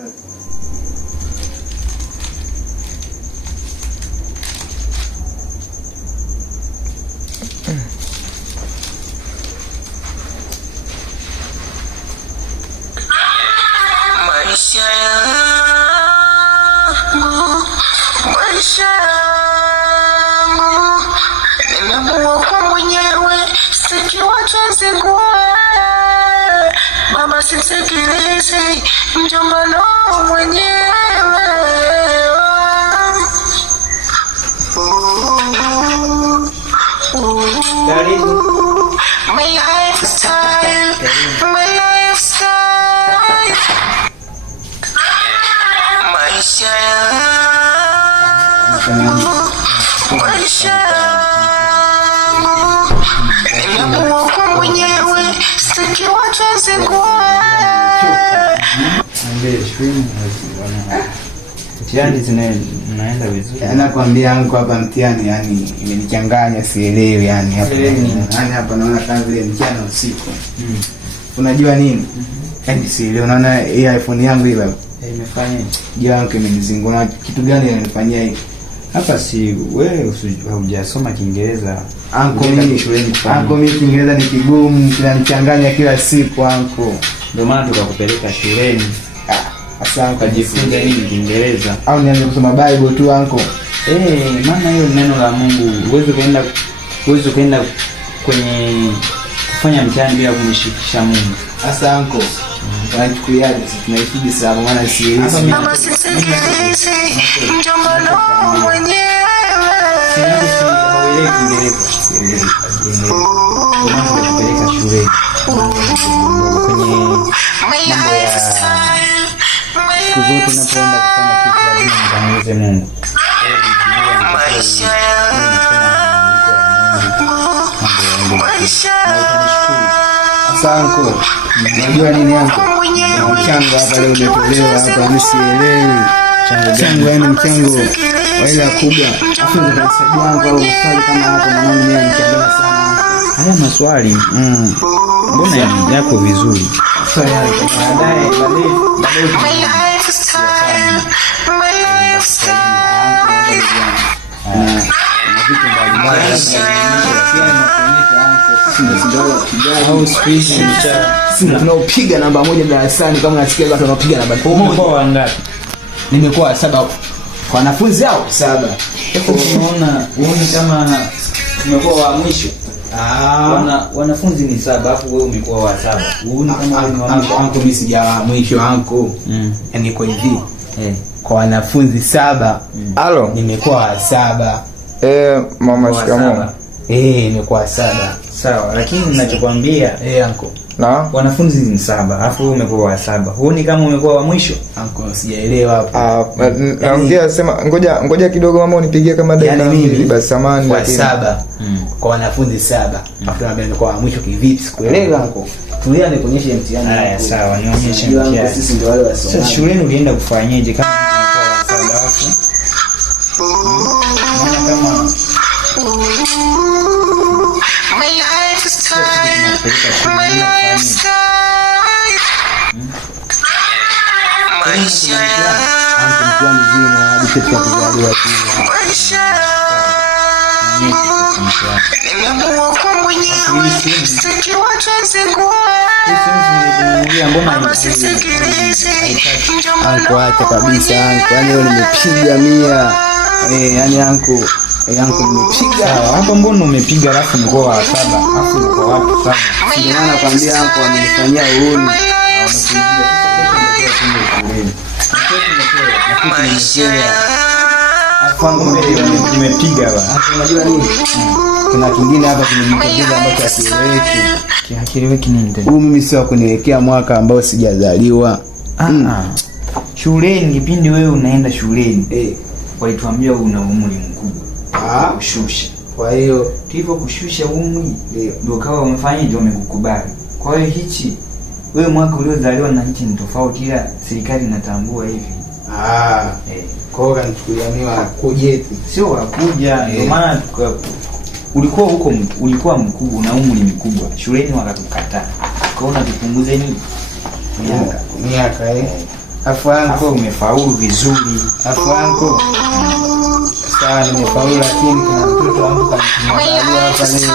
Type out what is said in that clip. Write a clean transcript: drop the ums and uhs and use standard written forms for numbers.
Maisha yangu nimeamua kwa mwenyewe, sitaki watu wazingua. Baba sisikilizi, mjomba ndo mwenyewe. My lifestyle, my lifestyle. Maisha yangu, maisha yangu nimeamua kwa mwenyewe, sitaki watu wazingua. Mtihani zinaenda vizuri. Nakwambia anko hapa mtihani yani imenichanganya, sielewi yani hapa. Yani hapa naona kama vile mchana usiku. Unajua nini? Yani sielewi, unaona hii iPhone yangu hii baba. Imefanya Jangu imenizingua. Kitu gani inanifanyia hivi? hapa? Si wewe hujasoma Kiingereza. Anko mimi Kiingereza ni kigumu, kinanichanganya kila siku anko. Ndio maana tukakupeleka shuleni. Asa ukajifunza nini Kiingereza? Au nianze kusoma Bible tu anko? Maana hiyo neno la Mungu. Huwezi kwenda kwenye kufanya mtihani bila kumshirikisha Mungu. Asa anko, wanachukuliaje sisi tunaishije sababu maana sielewi. Baba sisikilizi, mjomba ndo mwenyewe. Hauelewi Kiingereza. Tukakupeleka shuleni. Kwenye mambo ya siku zote unapoenda kufanya kitu lazima mtangulize Mungu. Maisha yangu, maisha Asa anko, unajua nini anko? Mchango hapa leo umetolewa hapa, mimi sielewi. Mchango yani mchango wa ile kubwa. Afu nitasaidia anko au swali kama hapo mwanangu mimi nikiangalia sana. Haya maswali mbona yako vizuri? Swali hapo baadaye my lifestyle, my lifestyle. vitu mbalimbali au speech tunaopiga namba moja darasani. Kama unasikia watu wanapiga namba moja wangapi? Nimekuwa 7 kwa wanafunzi hao 7. Unaona kama umekuwa wa mwisho. Wanafunzi ni 7 alafu wewe umekuwa wa 7. Uone kama wewe ni wa mwisho. Anko mimi sijawa mwisho anko. Yaani kwa hivi kwa wanafunzi 7 Halo, nimekuwa wa 7. Mama shikamoo. Nimekuwa 7. Sawa, lakini ninachokuambia anko, na wanafunzi ni 7 alafu wewe umekuwa wa 7. Huoni kama umekuwa wa mwisho? Anko sijaelewa hapo. Naongea sema ngoja kidogo mama unipigie kama dakika mbili basi samani kwa 7 kwa wanafunzi 7. Alafu naambia nimekuwa wa mwisho kivipi? Sikuelewa anko. Tulia nikuonyeshe mtihani. Haya sawa, nionyeshe mtihani. Sisi ndio wale wasoma. Sasa shuleni ulienda kufanyaje kama umekuwa wa 7 alafu kama My lifestyle, my lifestyle. Maisha yangu, maisha yangu nimeamua kwa mwenyewe, sitaki watu wazingua. Baba sisikilizi, mjomba ndo Acha kabisa anko, yani leo nimepiga 100. Yani anko nimepiga hapo. Mbona umepiga alafu mkoa wa 7 alafu mkoa watu 7? Ndio maana nakwambia anko amenifanyia uoni. Umepiga baba. Hapo unajua nini? Kuna kingine hapa kimejitokeza ambacho hakieleweki nini tena. Huyu mimi sio kuniwekea mwaka ambao sijazaliwa. Shuleni kipindi wewe unaenda shuleni walituambia una umri mkubwa. Kushusha. Kwa hiyo hivyo kushusha umri ndio kawa umefanya ndio umekukubali. Kwa hiyo hichi wewe mwaka uliozaliwa na hichi ni tofauti, ila serikali inatambua hivi. Kwa hiyo kanichukulia mimi wakujeti. Sio wakuja, ndio maana ulikuwa mkubwa na umri mkubwa. Shuleni wakatukataa. Kwa hiyo tupunguze nini? Miaka Afu anko umefaulu vizuri. Afu anko sawa, nimefaulu lakini kuna mtoto wangu kanituma barua hapa leo.